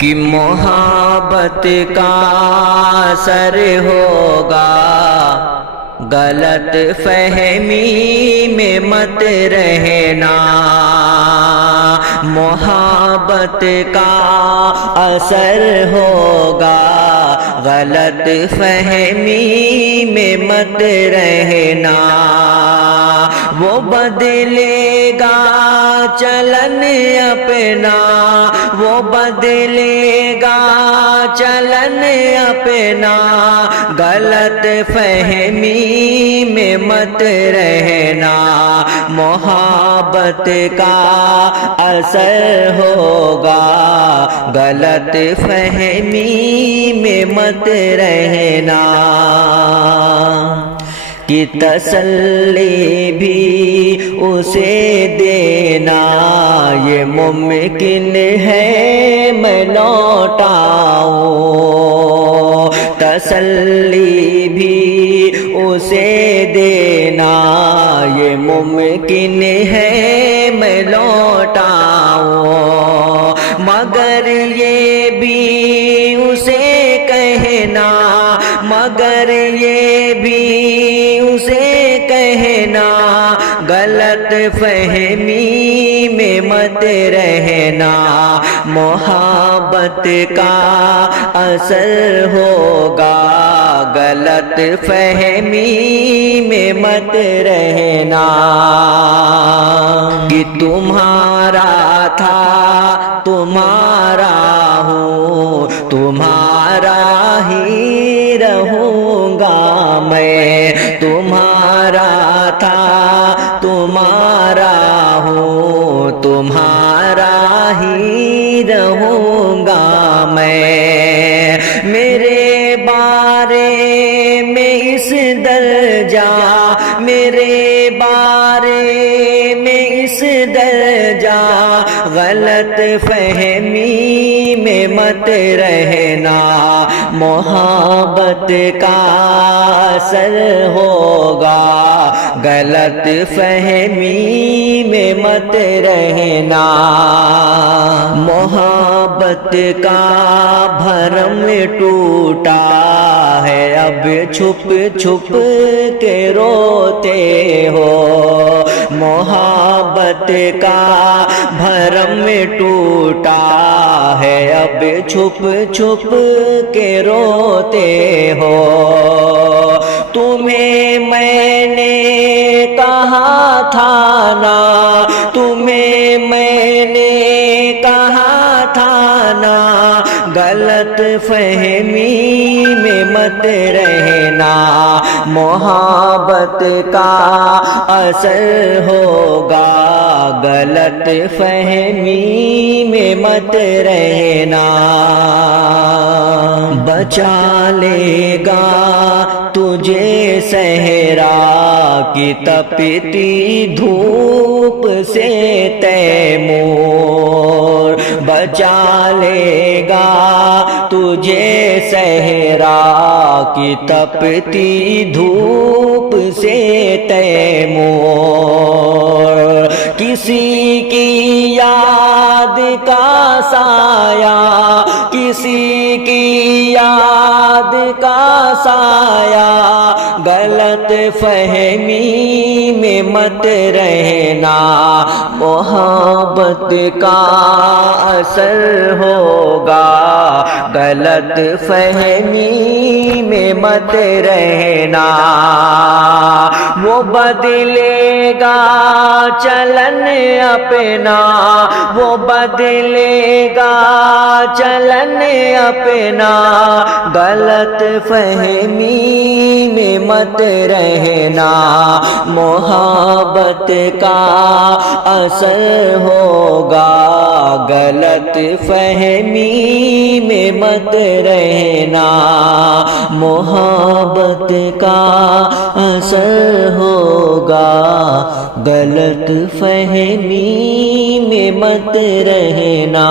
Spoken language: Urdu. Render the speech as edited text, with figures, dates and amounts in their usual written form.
کہ محبت کا اثر ہوگا، غلط فہمی میں مت رہنا۔ محبت کا اثر ہوگا، غلط فہمی میں مت رہنا۔ وہ بدلے گا چلن اپنا، وہ بدلے گا چلن اپنا، غلط فہمی میں مت رہنا۔ محبت کا اثر ہوگا، غلط فہمی میں مت رہنا۔ کہ تسلی بھی اسے دینا یہ ممکن ہے میں لوٹاؤں، تسلی بھی اسے دینا یہ ممکن ہے میں لوٹاؤں، مگر یہ بھی اسے کہنا، مگر یہ بھی اسے کہنا، غلط فہمی میں مت رہنا۔ محبت کا اثر ہوگا، غلط فہمی میں مت رہنا۔ کہ تمہارا تھا تمہارا ہوں، تمہارا ہی رہوں گا میں، تمہارا تھا تمہارا ہوں، تمہارا ہی رہوں گا میں۔ میرے بارے میں اس درجہ، میرے بارے میں اس درجہ، غلط فہمی میں مت رہنا۔ محبت کا اثر ہوگا، غلط فہمی میں مت رہنا۔ محبت کا بھرم ٹوٹا ہے، اب چھپ چھپ کے روتے ہو، محبت کا بھرم ٹوٹا ہے، اب چھپ چھپ کے روتے ہو۔ تمہیں میں نے کہا تھا نا، تمہیں میں نے کہا تھا نا، غلط فہمی میں مت رہنا۔ محبت کا اثر ہوگا، غلط فہمی میں مت رہنا۔ بچا لے گا تجھے صحرا کی تپتی دھوپ سے تیمور، بچا لے گا تجھے صحرا کی تپتی دھوپ سے تیمور۔ کسی کی یاد کا سایہ، کسی کی یاد کا سایہ، غلط فہمی میں مت رہنا۔ محبت کا اثر ہوگا، غلط فہمی میں مت رہنا۔ وہ بدلے گا چلن اپنا، وہ بدلے گا چلن اپنا، غلط فہمی میں مت رہنا۔ محبت کا اثر ہوگا، غلط فہمی میں مت رہنا۔ محبت کا اثر ہوگا، غلط فہمی میں مت رہنا۔